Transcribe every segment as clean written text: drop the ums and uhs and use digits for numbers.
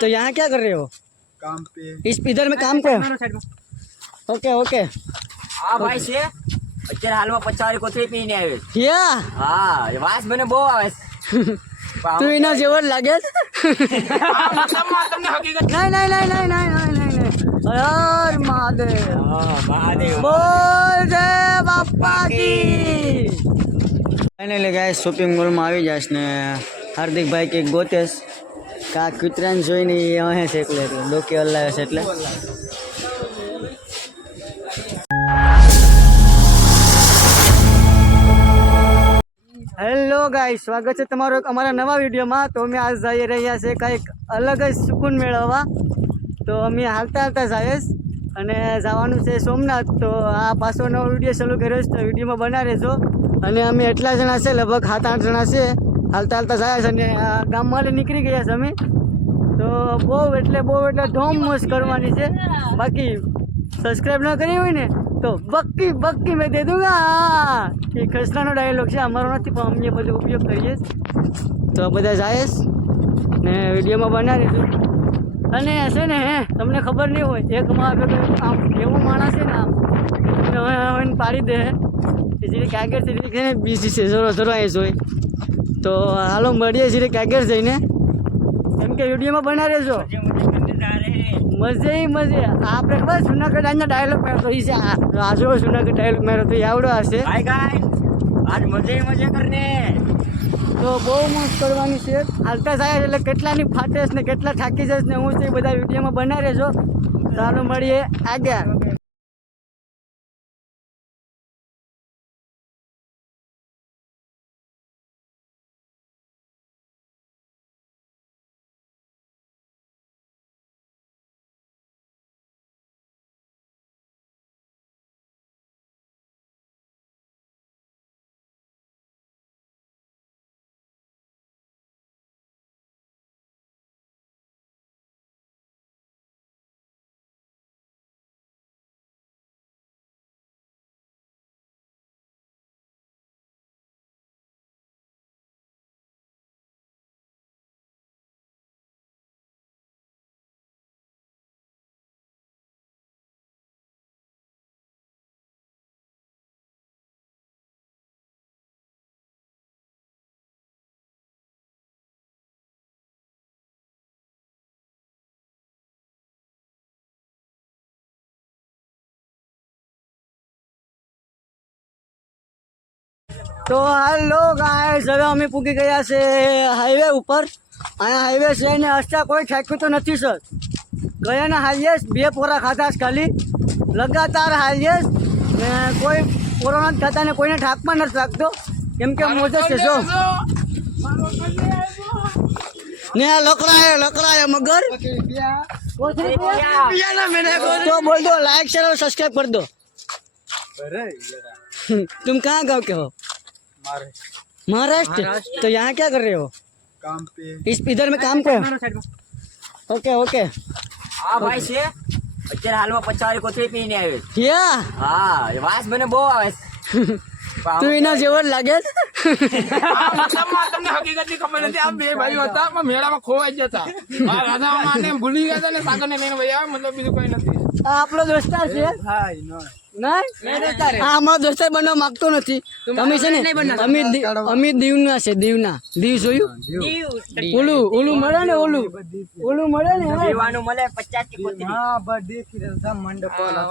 तो यहाँ क्या कर रहे हो? काम पे। इस इधर में काम पे? Okay okay. આ ભાઈ છે અત્યારે હાલમાં 50 કોથળી પીને આવે છે. યા હા એ વાસ મને બહુ આવે છે. તું એના જેવો જ લાગે છે. નહીં નહીં નહીં નહીં નહીં નહીં નહીં હર મહાદેવ. હા મહાદેવ બોલ જય બાપા કી. ફાઇનલી ગાઈસ શોપિંગ મોલમાં આવી જાશ ને હાર્દિકભાઈ કે ગોતેશ કા કૂતરાને જોઈને એ અહીં છે એટલે ડોકે હલાવે છે એટલે. હેલો ગાઈસ, સ્વાગત છે તમારું એક અમારા નવા વિડીયોમાં. તો અમે આજ જઈ રહ્યા છે કંઈક અલગ જ સુકૂન મેળવવા. તો અમે હાલતા હાલતા જઈશ અને જવાનું છે સોમનાથ. તો આ પાછો નવો વિડીયો ચાલુ કર્યો છે, તો વિડીયોમાં બના રહેજો. અને અમે એટલા જણા છે, લગભગ 7-8 જણા છે, હાલતા હાલતા જાય છે અને ગામમાં નીકળી ગયા છે અમે. તો બહુ એટલે ધોમ મોજ કરવાની છે. બાકી સબસ્ક્રાઈબ ન કરી હોય ને તો બક્કી બક્કી મેં દે દઉંગા. એ કૃષ્ણનો ડાયલોગ છે, અમારો નથી, પણ અમે બધો ઉપયોગ કરીએ. તો બધા જાય ને વિડીયોમાં બનાવી દઈશું. અને છે ને તમને ખબર નહીં હોય, એક આમ એવું માણસ છે ને આમ પાડી દે જે કાગળ છે ને બીજી છે જરો એ જોઈ. તો હાલો મળીએ છીએ કાગળ જઈને, એમ કે વિડીયોમાં બનાવી રહેજો. મજે આપણે ખબર જુનાગઢ આજનો ડાયલોગ માર્યો તો એ છે આજનો જુનાગઢ ડાયલોગ માર્યો તો એ આવડો હશે. હાય ગાઈસ આજ મજે કરને. તો બહુ મસ્ત કરવાની છે. હાલતા જાય એટલે કેટલાની ફાટેશ ને કેટલા થાકી જઈશ ને હું છે બધા વિડીયોમાં બનાવી રહેજો. ચાલો મળીએ આગળ. તો હાલો ગાઈસ, હવે અમે પૂગી ગયા છે હાઈવે ઉપર. અહીંયા હાઈવે છે ને અસ્તા કોઈ ઠાક્યું તો નથી સર. ગયાના હાઈએસ 2 પોરા ખાધા છે ખાલી લગાતાર હાઈએસ ને કોઈ પોરા નથી ખાતા ને કોઈને ઠાકમાં નથી લાગતો, કેમ કે મોજ છે. જો ને આ લકડા મગર તો બોલ દો, लाइक शेयर और सब्सक्राइब कर दो. तुम कहाँ गाँव के हो? महाराष्ट्र. तो यहाँ क्या कर रहे हो? काम पे। इस इधर में काम पे? Okay okay. આ ભાઈ છે અત્યારે હાલમાં 50 કોથળી પીને આવે છે. યા હા એ વાસ મને બહુ આવે છે. તું એના જેવો જ લાગે છે. તમને હકીકતની ખબર નથી. આ બે ભાઈઓ હતા પણ મેળામાં ખોવાઈ જતા. રાધાને ભૂલી ગયા હતા ને સાગરને લઈને ભાઈ આવે, મતલબ બીજું કોઈ નથી. આ આપણો દોસ્તાર છે. નહીં અમારો દોસ્તાર બનવા માંગતો નથી. તમે છે ને અમે દીવના છે, દીવના. દીવ જોયું? ઓલું મળે ને ઓલું મળે ને પીવાનું મળે 50 કોથળી. हाँ बस देख ही रहा था मंडप वाला।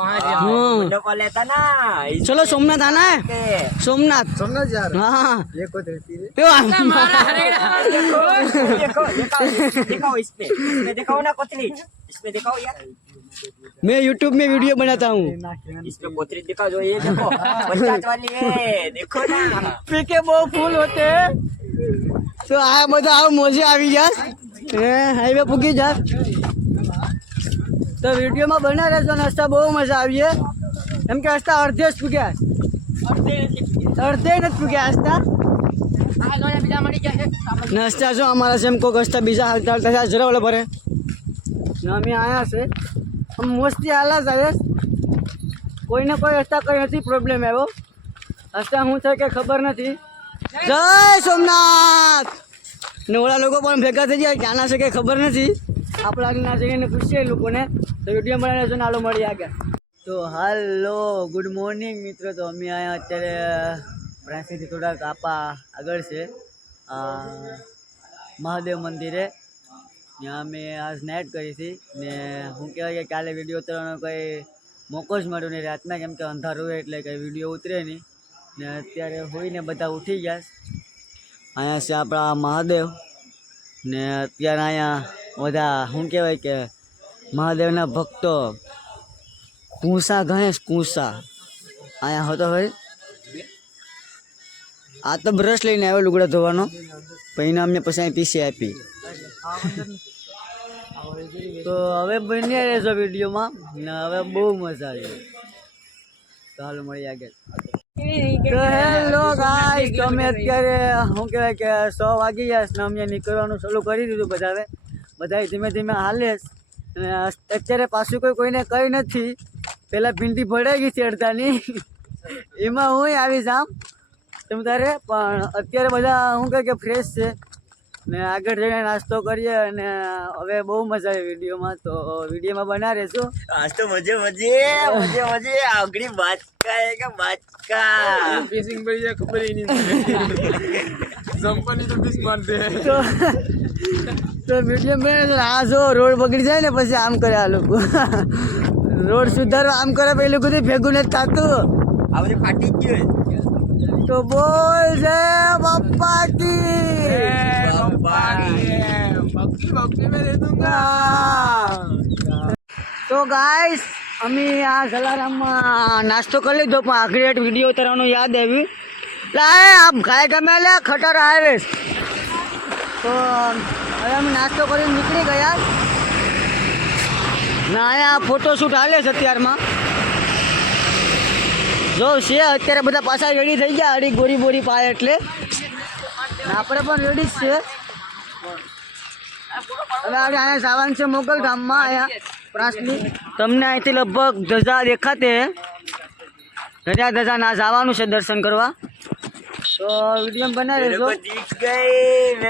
લોકો લેતા ના. चलो सोमनाथ आना है. सोमनाथ समझ जा रहा हाँ ये को देती है। दिखाओ इसमें दिखाओ ना कोथली, इसमें दिखाओ यार. मैं यूट्यूब में वीडियो बनाता हूँ. इसमें कोथली दिखाओ, जो ये देखो 50 वाली है, देखो ना. पीके बહુ ફૂલ હોતે. તો આ બધા આવ મોજે આવી જાય, હાઈવે પૂગી જાય. તો વિડીયોમાં બના રહેજો. નાસ્તા બહુ મજા આવી. એમ કે નાસ્તા અડધે જ પૂગ્યા, અડધે નથી પૂગ્યા નાસ્તા. નાસ્તા જો અમારા છે એમ કોઈ રસ્તા બીજા હાલતા હાલતા જરા ઓલે ભરે ને અમે આવ્યા છે. આમ મસ્તી હાલા જ આવે. કોઈને કોઈ રસ્તા કંઈ નથી પ્રોબ્લેમ આવ્યો. રસ્તા શું થાય કે ખબર નથી. જય સોમનાથ. ને ઓલા લોકો પણ ભેગા થઈ જાય ક્યાંના છે કંઈ ખબર નથી. આપણે આગળના જઈને પૂછીએ એ લોકોને. તો વિડીયો બનાવીને જો નાલો મળી આગળ. તો હાલો ગુડ મોર્નિંગ મિત્રો. તો અમે અહીંયા અત્યારે પ્રાંસીથી થોડાક આગળ છે મહાદેવ મંદિરે. ત્યાં અમે આજ નાઇટ કરી હતી ને હું કહેવાય કે કાલે વિડીયો ઉતારવાનો કંઈ મોકો જ મળ્યો નહીં રાતના, કેમ કે અંધારું હોય એટલે કંઈ વિડીયો ઉતરે નહીં. ને અત્યારે હોઈને બધા ઉઠી ગયા. અહીંયા છે આપણા મહાદેવ ને અત્યારે અહીંયા બધા શું કહેવાય કે મહાદેવના ભક્તો કૂંસા ગણેશ કૂંસા અહીંયા હતો ભાઈ. આ તો બ્રશ લઈને આવ્યો લુગડા ધોવાનો, પછી અમને પછી અહીં પીસી આપી. તો હવે બન્યા રહેશો વિડીયોમાં ને હવે બહુ મજા આવી. તો હાલો મળી આગળ. તો હેલો ગાઈસ, તો અમે અત્યારે શું કહેવાય કે 100 વાગી ગયા ને અમે નીકળવાનું ચાલુ કરી દીધું. બધા ધીમે ધીમે હાલે અને અત્યારે પાછું કોઈને કંઈ નથી. પહેલાં ભીંડી ભરાઈ ગઈ છે અડધાની, એમાં હું આવી જામ તેમ તારે. પણ અત્યારે બધા શું કહે કે ફ્રેશ છે ને આગળ જઈને નાસ્તો કરીએ અને હવે બહુ મજા આવી વિડીયોમાં. તો વિડીયોમાં બના રહેશું. आज तो मजे आगरी बात का है क्या बात का ફિશિંગ પડી જાય ખબર નહીં જંપની તો ફિશ મારતે તો વિડીયો મેં આ જો રોડ બગડી જાય ને પછી આમ કરે આ લોકો. રોડ સુધારવા આમ કરે પેલું બધું ભેગું નથી થતું. આ બધું ફાટી ગયું તો બોલ જય બાપા કી. બક્કી મેં દે દૂંગા. તો ગાઈસ અમે આ જલારામમાં નાસ્તો કરી લીધો, પણ આખરી વિડીયો ઉતારવાનું યાદ આવ્યું. લાય આપ ગાય ગમે લે ખટારો આવે. તો હવે અમે નાસ્તો કરીને નીકળી ગયા ના. અહીંયા ફોટોશૂટ હાલે છે અત્યારમાં. જો છે અત્યારે બધા પાછા રેડી થઈ ગયા. અડી ગોરી પાય એટલે આપણે પણ રેડી જ છે. હવે અહીંયા જવાનું છે મોગલ ગામમાં. અહીંયા પ્રાંસલી તમને અહીંથી લગભગ ધજા દેખાતે ધજા ના જવાનું છે દર્શન કરવા. તો વિડીયો બનાવી લેજો.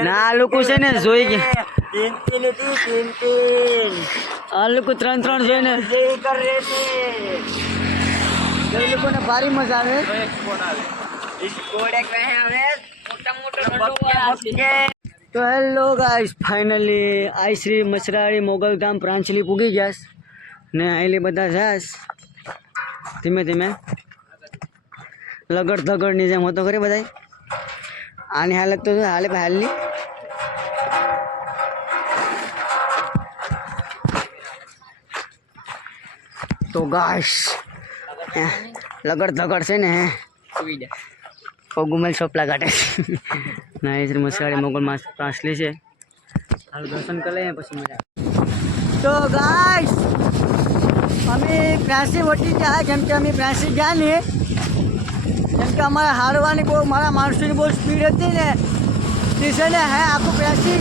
ના આ લોકો છે ને જોઈ ગયા, આ લોકો 3 છે ને એ લોકોને ભારી મજા આવે. તો હેલો ગાઈસ, ફાઇનલી આઈ શ્રી મચરાળી મોગલધામ પ્રાંચલી પૂગી ગયા ને અહીંલી બધા જાસ ધીમે ધીમે લગડ ધગડની જેમ હોતો ખરી બધા. આની હાલત તો હાલે હાલની. તો ગાઈસ લગડ ધગડ છે ને ગુમલ ચોપલા કાઢે ના. એ શ્રી મચરાળી મોગલ પ્રાંચલી છે. હાલ દર્શન કરી લઈએ પછી મજા. તો ગાઈસ અમે પ્રાંસી વટી ગયા, કેમ કે અમે પ્રાંસી ગયા ને કેમ કે અમારે હારવાની બહુ મારા માણસોની બહુ સ્પીડ હતી ને તે છે ને હે આખું પ્રાંસી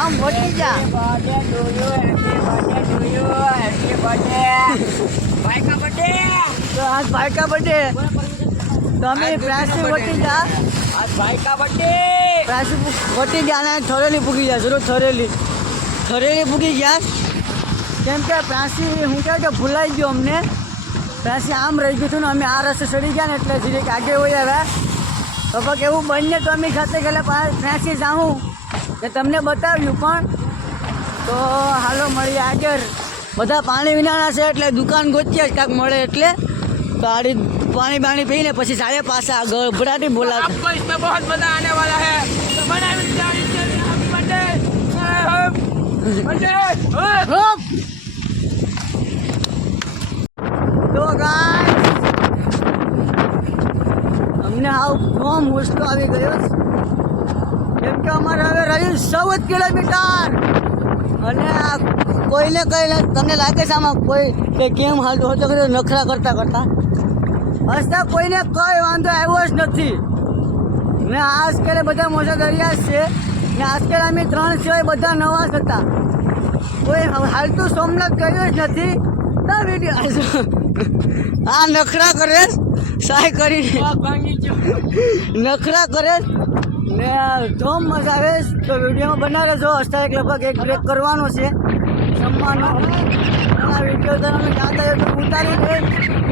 આમ વટી ગયા. તો આજ ભાઈ કા બર્થડે. તો અમે પ્રાંસી વટી ગયા. आज भाई का बर्थडे પ્રાંસી વટી ગયા ને થરેલી પૂગી ગયા. જરૂર થરેલી પૂગી ગયા, કેમ કે પ્રાંસી હું કહેવાય કે ભૂલાઈ ગયો અમને. પ્રાંસી આમ રહી ગયું હતું ને અમે આ રસ્તે ચડી ગયા ને એટલે જીરેક આગે હોય આવ્યા. તો પગ એવું બનીને તો અમે સાથે ગયેલા પ્રાંસી જાઉં કે તમને બતાવ્યું પણ. તો હાલો મળીએ આગળ. બધા પાણી વિનાના છે એટલે દુકાન ગોતીએ જ કાંઈક મળે એટલે. તો આડી पानी पीने પછી સારે પાછા ગભરાટી બોલા. आपको इसमें बहुत मजा आने वाला है तो बना તો ગાઈસ અમને આવ ફોર્મ હોસ્ટો આવી ગયો કેમ કે અમારે હવે રહ્યું 14 કિલોમીટર. અને કોઈને કંઈ તમને લાગે છે આમાં કોઈ કે કેમ હાલતો હતો કે નખરા કરતા હસતા કોઈને કંઈ વાંધો આવ્યો જ નથી. ને આજકાલે બધા મોજા દરિયા છે ને આજકાલ અમે 3 સિવાય બધા નવા જ હતા. કોઈ હાલતું સોમનાથ ગયો જ નથી. ના વિડીયો આ નખરા કરે સાય કરી નખરા કરે ને ધોમ મજા આવે તો વિડીયોમાં બનાવે જો હસતા લગભગ એક બ્રેક કરવાનો છે જમવાનો આ વિડીયો તમને યાદ આવ્યો તો ઉતારી દે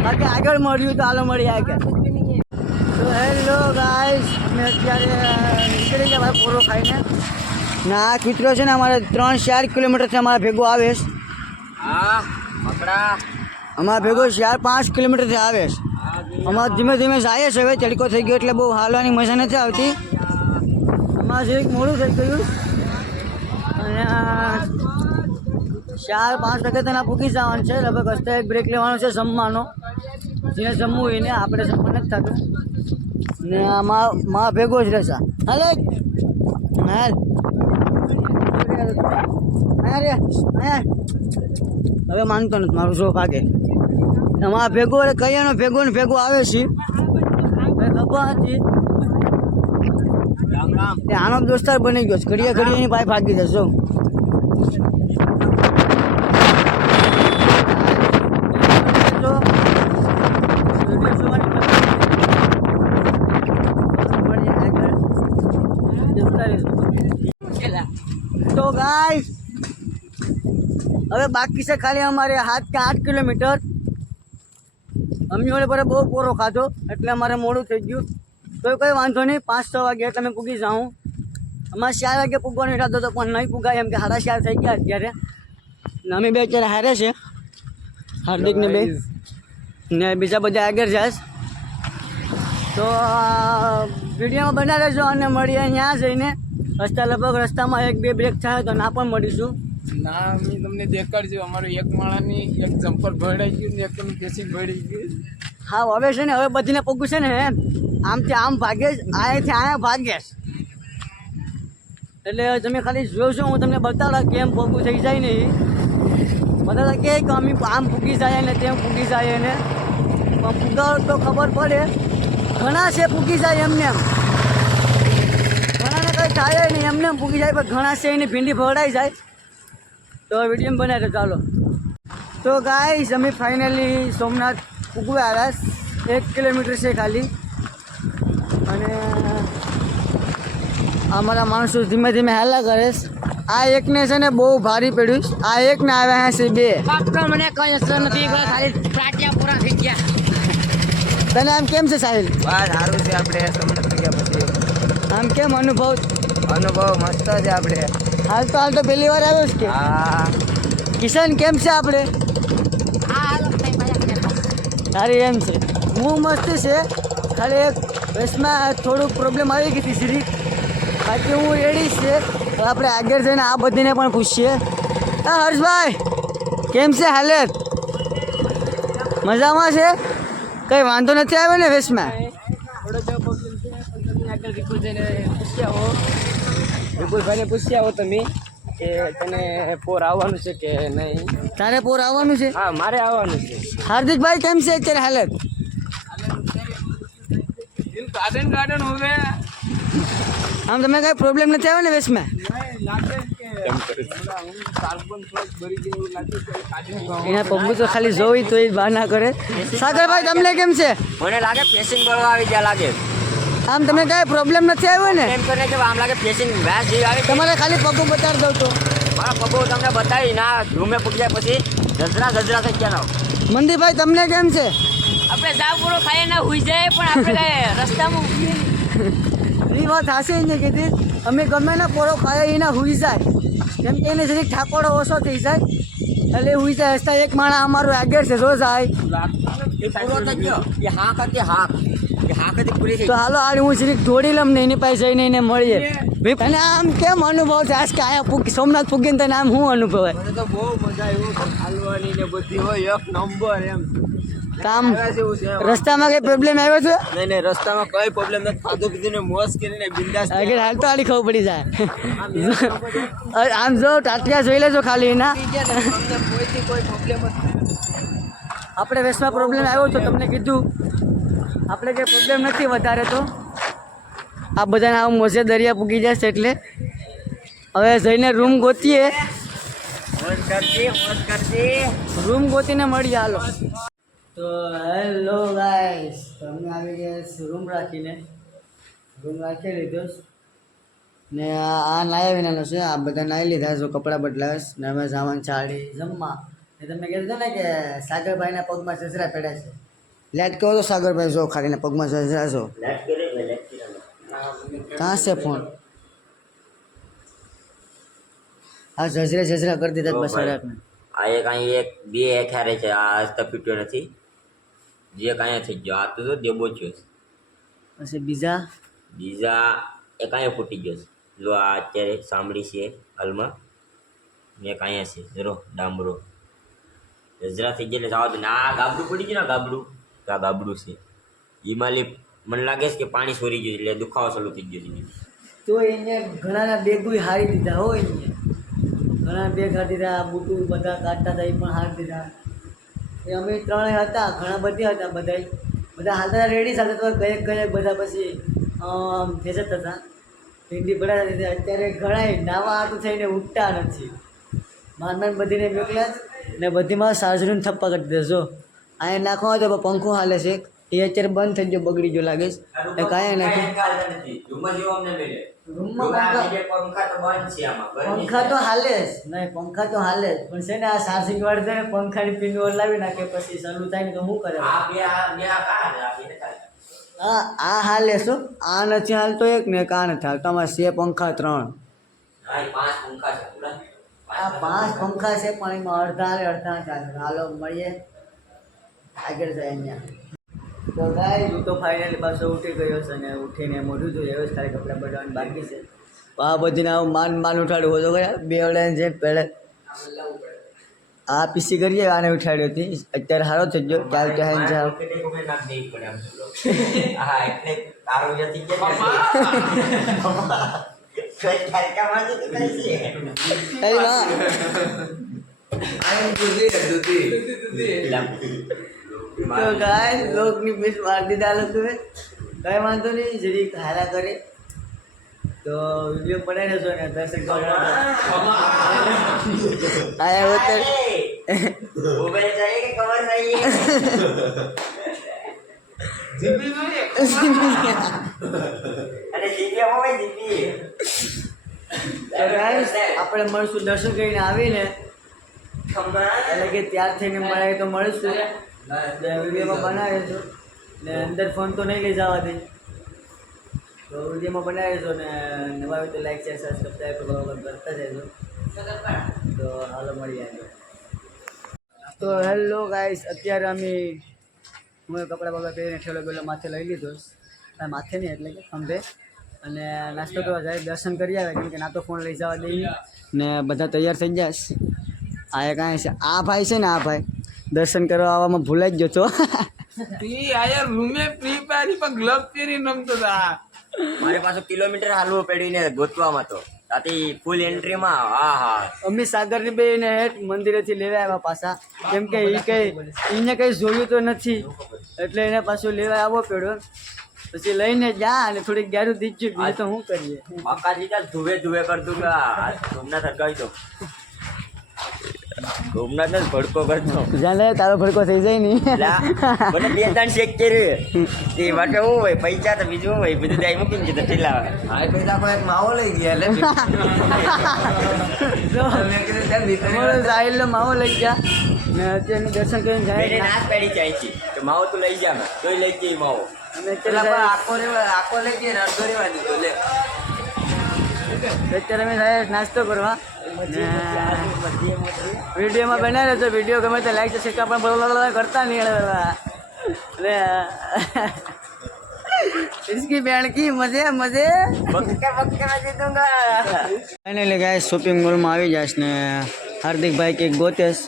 બાકી આગળ મળ્યું તો હાલો મળી આગળ તો હેલો ગાઈસ અમે અત્યારે નીકળી ગયા ભાઈ પૂરો ખાઈને ના આ કૂતરો છે ને અમારે 3-4 કિલોમીટરથી અમારા ભેગો આવે છે હા મકડા અમારા ભેગો 4-5 કિલોમીટરથી આવે છે અમારે ધીમે ધીમે જાય છે હવે તડકો થઈ ગયો એટલે બહુ હાલવાની મજા નથી આવતી અમારે જે મોડું થઈ ગયું અને 4-5 ટકા તો ના પૂકી જવાનું છે લગભગ રસ્તે એક બ્રેક લેવાનો છે જમવાનો જેને જમવું હોય ને આપણે જમવા નથી થતું ને આમાં ભેગો જ રહેશે હાલે હાલ હવે માનતો નથી મારું જો ભાગે અમારા ભેગો એટલે કૈયાનો ભેગો ને ભેગો આવે છે ખબર હતી રામ રામ એ આનો દોસ્તાર બની ગયો છે ઘડીએ ઘડીએ એની પાસે ભાગી જશો તો ગાઈસ હવે બાકી છે ખાલી અમારે 7 કે 8 કિલોમીટર અમીઓને પર બહુ પોરો ખાધો એટલે અમારે મોડું થઈ ગયું તો કંઈ વાંધો નહીં 5-6 વાગે તમે પૂગી જાઉં અમારે 4 વાગે પૂગવાનો ઈરાદો હતો પણ નહીં પૂગાય એમ કે 4:30 થઈ ગયા અત્યારે ને અમે બે અત્યારે હારે છે હાર્દિક ને બે ને બીજા બધા આગળ જાય તો વિડીયોમાં બના રહેજો અને મળીએ ત્યાં જઈને રસ્તામાં 1-2 બ્રેક થાય તો ના પણ મળીશું ના અમે તમને દેખાડજો અમારું એક માળાની એક જમ્પર ભરાઈ ગયું ને એક તમે કેસી ભરાઈ ગયું હા હવે છે ને હવે બધીને પગું છે ને આમથી આમ ભાગે જ આયાથી આયા ભાગે જ એટલે તમે ખાલી જોશો હું તમને બતાડા કેમ પગું થઈ જાય ને બધા કહે કે અમે આમ ફૂગી જાય ને તેમ ફૂગી જાય ને પણ ફૂગાવ તો ખબર પડે ઘણા છે ફૂગી જાય એમને એમ ઘણાને કંઈ થાય નહીં એમને એમ ફૂગી જાય પણ ઘણા છે એની ભીંડી ભરાઈ જાય તો વિડીયો બનાવે ચાલો તો ગાઈસ અમે ફાઇનલી સોમનાથ ઉગવા આવ્યા 1 કિલોમીટર છે ખાલી અને અમારા માણસો ધીમે ધીમે હાલા કરે આ એકને છે ને બહુ ભારી પડ્યું આ એકને આવ્યા છે 2 મને કઈ અસર નથી ખાલી પ્રાટિયા પૂરા થઈ ગયા તને આમ કેમ છે સાહિલ બસ સારું છે આપણે સમજ ગયા પછી આમ કેમ અનુભવ મસ્ત છે આપણે હાલ તો પહેલી વાર આવ્યો છે કે હા કિશન કેમ છે આપણે સારી એમ છે હું મસ્ત છે ખાલી એક બસમાં થોડુંક પ્રોબ્લેમ આવી ગઈ હતી સીધી બાકી હું રેડી છે હવે આપણે આગળ જઈને આ બધીને પણ પૂછીએ હા હર્ષભાઈ કેમ છે હાલત મજામાં છે કંઈ વાંધો નથી આવ્યો ને વેસમાં વિપુલભાઈને પૂછ્યા હો તમે કે તને પોર આવવાનું છે કે નહીં તારે પોર આવવાનું છે હા મારે આવવાનું છે હાર્દિકભાઈ કેમ છે અત્યારે હાલત ગાર્ડન હવે આમ તમે કાંઈ પ્રોબ્લેમ નથી આવ્યો ને વેસમાં એના પબ્બુ તો ખાલી જોઈ તો એ બહાર ના કરે સાગરભાઈ તમને કેમ છે મને લાગે પેશિંગ બળવા આવી ગયા લાગે આમ તમને કાંઈ પ્રોબ્લેમ નથી આવ્યો ને એમ કરીને કે આમ લાગે પેશિંગ ભેંસ જેવી આવી તમારે ખાલી પગું બતાવી દઉં તો મારા પગો તમને બતાવી ના રૂમે પૂગ્યા પછી જજરા થઈ ગયા મંદિરભાઈ તમને કેમ છે આપણે જાવ પૂરો ખાઈએ ના હુઈ જાય પણ આપણે રસ્તામાં એ વાત હાશે ને કીધી અમે ગમે ને પોરો ખાઈએ એના હુઈ જાય કેમ કે એને જરીક ઠાકોરો ઓછો થઈ જાય એટલે હુઈ જાય હસતા એક માણસ અમારું આગળ છે જો જાય એ પૂરો થઈ ગયો એ હાક હતી હાક એ હાક હતી પૂરી થઈ તો હાલો આડ હું જરીક દોડી લમ ને એની પાસે જઈને એને મળીએ અને આમ કેમ અનુભવ છે આજ કે આયા સોમનાથ પૂગીને તને આમ શું અનુભવ હોય મને તો બહુ મજા આવી હાલવાની ને બધી હોય એક નંબર એમ કામ રસ્તામાં કઈ પ્રોબ્લેમ આવ્યો છે નહીં રસ્તામાં કઈ પ્રોબ્લેમ નથી ખાધું પીધું ને મોજ કરીને બિંદાસ આગળ હાલ તો આડી ખબર પડી જાય આમ જો ટાટિયા જોઈ લેજો ખાલી એના કોઈથી કોઈ પ્રોબ્લેમ જ આપણે વેસમાં પ્રોબ્લેમ આવ્યો તો તમને કીધું આપણે કંઈ પ્રોબ્લેમ નથી વધારે તો આ બધાને આમ મોજે દરિયા પૂગી જશે એટલે હવે જઈને રૂમ ગોતીએ મોજ કરજે રૂમ ગોતીને મળીએ હાલો તો હેલો ગાઈસ અમે આવી ગયા રૂમ રાખી લીધો ને આ નાયા વિનાનો છે. આ બધા નાહી લીધા છે, કપડાં બદલાવે છે ને અમે જવાનું ચાળી જમવા. ને તમને કીધું હતું ને કે સાગરભાઈના પગમાં સસરા પડ્યા છે. લેટ કહો તો સાગરભાઈ જો ખાલીને પગમાં સસરા છો. કાં છે ફોન? હા જજરા કરી દીધા બસ. આ એક અહીં એક બે ખેરે છે. આ આજ તક ફીટ્યો નથી. જે કાંઈ થઈ ગયો. આ તો દેબો થયો છે. પછી બીજા એક અહીંયા ફૂટી ગયો છે. જો આ અત્યારે સાંભળી છે હાલમાં. ને એક અહીંયા છે જરો ડામરો જરા થઈ ગયા એટલે જવા દે. આ ગાબડું પડી ગયું ને ગાબડું. આ ગાબડું છે હિમાલય. મને લાગે છે કે પાણી સોરી ગયું એટલે દુખાવો ચાલુ થઈ ગયો છે. તો એને ઘણાના બેગુય હારી દીધા હોય ને, ઘણા બેગ હારી દીધા, બુટું બધા કાઢતા હતા એ પણ હારી દીધા. એ અમે ત્રણેય હતા, ઘણા બધી હતા, બધા હાલતા રેડી સાથે તો ગયે બધા પછી થઈ જતા હતા. ઠંડી પડાતા હતા. અત્યારે ઘણા નાવા હાથું થઈને ઉઠતા નથી. માનમાન બધીને મોકલ્યા ને બધીમાં સાર્જરીને થપ્પા કરી દીધા. જો અહીંયા નાખવા હોય તો પંખો હાલે છે એ અત્યારે બંધ થઈ ગયો, બગડી ગયો લાગે છે. કાંઈ નાખી પંખા તો હાલે જ નહીં, પંખા તો હાલે જ પણ છે ને આ ચાર્જિંગ વાળી છે ને પંખાની પિન લાવી નાખે પછી ચાલુ થાય ને તો શું કરે. હા આ હાલે શું? આ નથી હાલતો એક ને એક આ નથી હાલતો. આમાં છે પંખા 3. આ 5 પંખા છે પણ એમાં અડધા હાલે અડધા નથી હાલે. હાલો મળીએ આગળ જાય અહીંયા. તો ગાય હું તો ફાઇનલી પાછો ઉઠી ગયો છે અને ઉઠીને મોઢું જોઈએ હવે ખાલી કપડાં બદલવાનું બાકી છે. આ બધીને આવું માન ઉઠાડ્યું હોતો ગયા બે વડે જે પહેલે આ પીસી કરીએ આને ઉઠાડી હતી. અત્યારે સારો થઈ ગયો. ચાલ ત્યાં જાવ તો ગાય લોકની પીસ મારી દીધા લોકોએ. કાંઈ વાંધો નહીં, જરી હારા કરે તો વિડીયો બનાવી દેશો ને દર્શક આપણે મળશું દર્શન કરીને આવીને એટલે કે ત્યાર થઈને મળે તો મળીશું. વિડીયોમાં બનાવીશું ને અંદર ફોન તો નહીં લઈ જવા દે તો વિડીયોમાં બનાવીશું ને નવા હોય તો લાઈક શેર સબસ્ક્રાઈબ કરતા જજો. તો હાલો મળી જાય. તો હેલો ગાઈસ, અત્યારે અમે હું કપડાં બપડા પહેરીને ઠેલો બેલો માથે લઈ લીધો. માથે નહીં એટલે કે ખંભે અને નાસ્તો કરવા જાય, દર્શન કરી આવે કેમ કે ના તો ફોન લઈ જવા દઈએ ને બધા તૈયાર થઈ જાય. આ એક કાંઈ છે આ ભાઈ છે ને, આ ભાઈ દર્શન કરવા આવવામાં ભૂલાઈ જ ગયો છો. રૂમે ફ્રી ફાયર પણ ગ્લવ પહેરી રમતો હતા. મારે પાછું કિલોમીટર હાલવું પડ્યું ને ગોતવામાં તો રાતી ફૂલ એન્ટ્રીમાં. હા હા અમે સાગરની બેને હેઠ મંદિરેથી લેવા આવ્યા પાછા કેમ કે એને કંઈ જોયું તો નથી એટલે એને પાછું લેવા આવવો પડ્યો. પછી લઈને જા અને થોડીક ગારું દીધું બીજું તો શું કરીએ. બાકાજી ચાલ ધુવે કર દઉંગા. સોમનાથ હરગાવી દો. સોમનાથ ને ભડકો કરતો જ્યાં લે તારો ભડકો થઈ જાય નહીં. મને 2-3 ચેક કર્યું એ માટે હું હોય પૈસા તો બીજું હોય બધું દાઈ મૂકીને જતો ઠેલા આવે. આ પેલા કોઈ એક માવો લઈ ગયા સાહિલનો માવો લઈ ગયા ને અત્યારે દર્શન કરીને મેં જાય. નાશ પાડી છે અહીંથી કે માવો તું લઈ જા. તોય લઈ જઈ માવો. અને અત્યારે આખો લઈ ગયા ને અડધો રેવા દીધો લે. અત્યારે અમે જાય નાસ્તો કરવા વિડીયોમાં બનાવી રહેજો. વિડીયો ગમે તો લાઈક છે પણ બોલવા કરતા નહીં. એટલે इसकी बहन की मजे फाइनली गाइस शॉपिंग मॉलમાં આવી જાશ ને હાર્દિકભાઈ કે ગોતેશ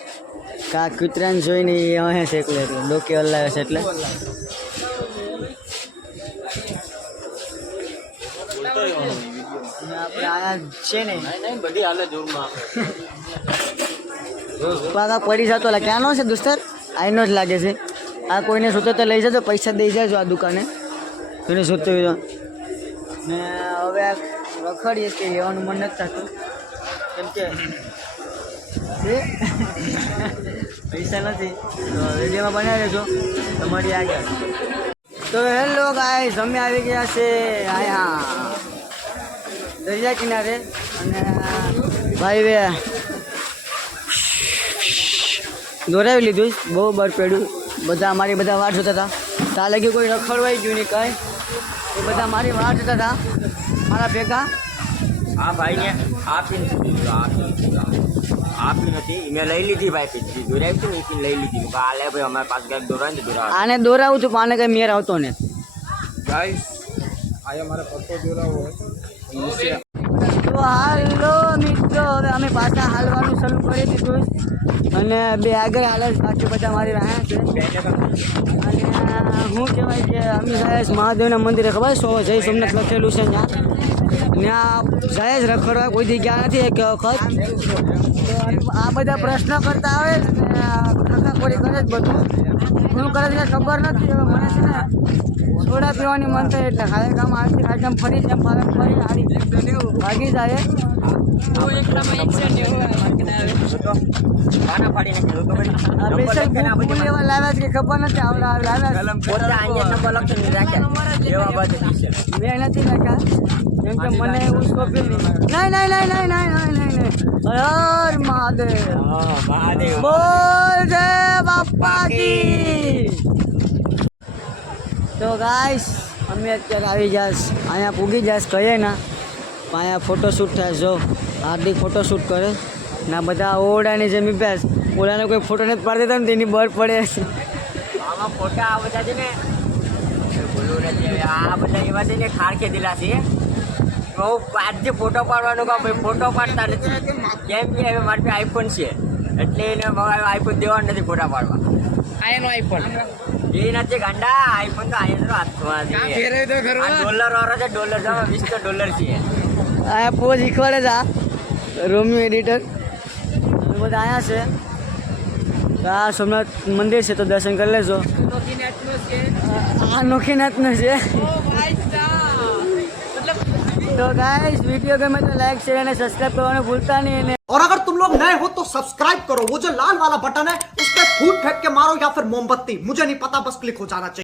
કા કૂતરાને જોઈને અહીં છે એટલે ડોકી હલાવે છે એટલે આપણે આયા છે ને બધી હાલે જોરમાં પાકા પડી જતો એટલે ક્યાંનો છે દોસ્તર? આઈનો જ લાગે છે. આ કોઈને જોતો તો લઈ જજો, પૈસા દઈ જાજો આ દુકાને કોઈને જોતો હોય તો. ને હવે આ રખડીએ કે લેવાનું મન નથી થતું કેમ કે પૈસા નથી. તો વિડીયોમાં બનાવી લેજો તમારી આગળ. તો હેલો ગાઈસ, અમે આવી ગયા છે અહીંયા દરિયા કિનારે અને ભાઈ દોરાવી લીધું બહુ બરફ પડ્યું બધા મારી બધા વાટ જોતા હતા ત્યાં લગી કોઈ રખડવાઈ ગયું નહીં કાંઈ એ બધા મારી વાટ જોતા હતા મારા ભેગા આ ભાઈને આપી નથી મેં લઈ લીધી ભાઈ પીછી દોરાવી હતી ને લઈ લીધી મેં આ લે ભાઈ અમારે પાસે ક્યાંક દોરાવે ને દોરાવે આને દોરાવું છું પણ આને કંઈ મેર આવતો ને ગાઈસ આયા મારે પત્તો જોરાવો તો હાલો મિત્રો હવે અમે પાછા હાલવાનું શરૂ કરી દીધું અને બે આગળ હાલે બાકી બધા મારી રહ્યા છે અને શું કહેવાય કે અમે જાય મહાદેવના મંદિરે ખબર જય સોમનાથ લખેલું છે ત્યાં જાય જ રખડવા કોઈ દી ગયા નથી એક વખત તો આ બધા પ્રશ્ન કરતા આવે ખખાખોરી કરે જ બધું શું કરે છે ખબર નથી હવે મને છે ને સોડા પીવાની મન થાય એટલે ખાલી કામ આવતી ખાલી ફરી જેમ ફાવે ફરી હારી ભાગી જાય એવા લાવ્યા છે કે ખબર નથી આવડા લાવ્યા મેં નથી રાખ્યા કેમ કે મને એવું શોખ્યું નહીં નહીં હર મહાદેવ બોલ જય બાપા કી તો ગાઈસ અમે અત્યારે આવી જાશ અહીંયા પૂગી જાશ કહીએ ના પણ અહીંયા ફોટોશૂટ થાય જો હાર્દિક ફોટોશૂટ કરે ના બધા ઓરડાની જમી બેસ ઓરડાને કોઈ ફોટો નથી પાડી દેતા ને તેની બળ પડે આમાં ફોટા આ બધા છે ને બોલું નથી આ બધા એવા છે ને ખાર ખેદેલા છે બહુ આજથી ફોટો પાડવાનું કામ ભાઈ ફોટો પાડતા નથી કેમ કે હવે મારી પાસે આઈફોન છે એટલે એને આઈફોન દેવાનું નથી ફોટા પાડવા આયાનો આઈફોન એ નથી ગાંડા આઈફોન તો આયા હાથમાં છે $1 વાળો છે $20 છે અહીંયા પોઝ શીખવાડે છે આ રોમિયો એડિટર બધા અહીંયા છે તો આ સોમનાથ મંદિર છે તો દર્શન કરી લેજો આ નોખીનાથનું છે तो गाइस वीडियो गमे तो लाइक शेयर અને सब्सक्राइब करना भूलता नहीं है और अगर तुम लोग नए हो तो सब्सक्राइब करो वो जो लाल वाला बटन है उस पर फूट फेंक के मारो या फिर मोमबत्ती मुझे नहीं पता बस क्लिक हो जाना चाहिए।